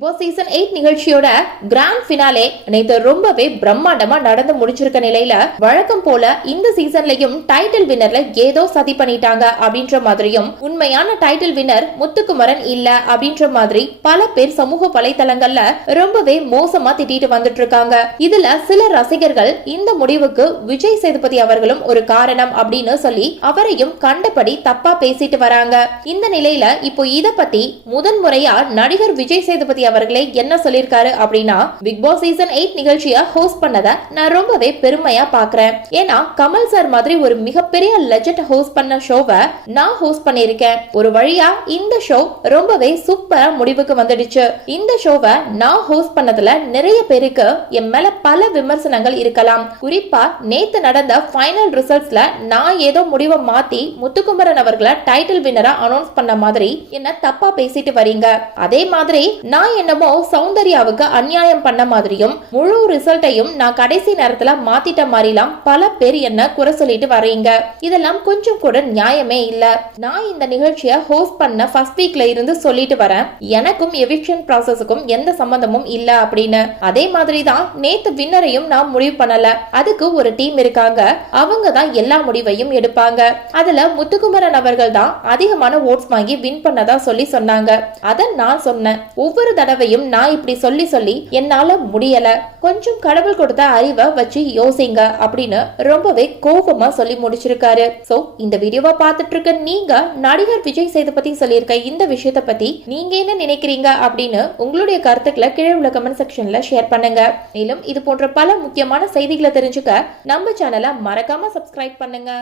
Big Boss season 8 நிகழ்ச்சியோட grand finale நேத்து ரொம்பவே பிரம்மாண்டமா நடந்து முடிச்சிருக்க நிலையில வழக்கம் போல இந்த சீசன்லயும் டைட்டில் வின்னர்ல ஏதோ சதி பண்ணிட்டாங்க அப்படின்ற மாதிரியும் உண்மையான டைட்டில் வின்னர் முத்துக்குமரன் இல்ல அப்படின்ற மாதிரி பல பேர் சமூக வலைதளங்கள்ல ரொம்பவே மோசமா திட்டிட்டு வந்துட்டு இருக்காங்க. இதுல சில ரசிகர்கள் இந்த முடிவுக்கு விஜய் சேதுபதி அவர்களும் ஒரு காரணம் அப்படின்னு சொல்லி அவரையும் கண்டபடி தப்பா பேசிட்டு வராங்க. இந்த நிலையில இப்போ இத பத்தி முதன்முறையா நடிகர் விஜய் சேதுபதி அவர்களே என்ன சொல்லிருக்காரு அப்படின்னா, பிக் பாஸ் சீசன் 8 நிகழ்ச்சியை ஹோஸ்ட் பண்ணத நான் ரொம்பவே பெருமையா பாக்குறேன். ஏன்னா கமல் சார் மாதிரி ஒரு மிகப்பெரிய லெஜெண்ட் ஹோஸ்ட் பண்ண ஷோவை நான் ஹோஸ்ட் பண்ணிருக்கேன். ஒரு வழியா இந்த ஷோ ரொம்பவே சூப்பரா முடிவுக்கு வந்துடுச்சு. இந்த ஷோவை நான் ஹோஸ்ட் பண்ணதுல நிறைய பேருக்கு என் மேல பல விமர்சனங்கள் இருக்கலாம். குறிப்பா நேத்து நடந்த ஃபைனல் ரிசல்ட்ஸ்ல நான் ஏதோ முடிவை மாத்தி முத்துக்குமரன் அவர்களை டைட்டில் வின்னரா அனௌன்ஸ் பண்ண மாதிரி என்ன தப்பா பேசிட்டு வரீங்க. அதே மாதிரி நான் என்னமோ சௌந்தர்யாவுக்கு அநியாயம் பண்ண மாதிரியும் முழு ரிசல்ட்டையும் நான் கடைசி நேரத்துல மாத்திட்ட மாதிரிலாம் பல பேர் என்ன குறை சொல்லிட்டு வரீங்க. இதெல்லாம் கொஞ்சம் கூட நியாயமே இல்ல. நான் இந்த நிகழ்ச்சியை ஹோஸ்ட் பண்ண ஃபர்ஸ்ட் வீக்ல இருந்து சொல்லிட்டு வரேன், எனக்கும் எவிக்ஷன் ப்ராசஸுக்கும் எந்த சம்பந்தமும் இல்ல அப்படின்னு. அதே மாதிரி தான் நேத்து வின்னரையும் நான் முடிவு பண்ணல. அதுக்கு ஒரு டீம் இருக்காங்க, அவங்க தான் எல்லா முடிவையும் எடுப்பாங்க. அதுல முத்துக்குமரன் அவர்கள் தான் அதிகமான ஓட்ஸ் வாங்கி வின் பண்ணதா சொல்லி சொன்னாங்க. அத நான் சொன்னேன். ஒவ்வொரு தடவையும் நான் இப்படி சொல்லி சொல்லி என்னால முடியல, கொஞ்சம் கடவுள் கொடுத்த அறிவை வச்சு யோசிங்க அப்படின்னு ரொம்பவே கோபமா சொல்லி முடிச்சிருக்காரு. சோ இந்த வீடியோவை பார்த்துட்டு இருக்க நீங்க நடிகர் விஜய் சேதுபதி சொல்லியிருக்க இந்த விஷயத்தை பத்தி நீங்க என்ன நினைக்கிறீங்க அப்படின்னு உங்களுடைய கருத்துக்களை கீழே உள்ள கமெண்ட் செக்ஷன்ல ஷேர் பண்ணுங்க. மேலும் இது போன்ற பல முக்கியமான செய்திகளை தெரிஞ்சுக்க நம்ம சேனலை மறக்காம சப்ஸ்கிரைப் பண்ணுங்க.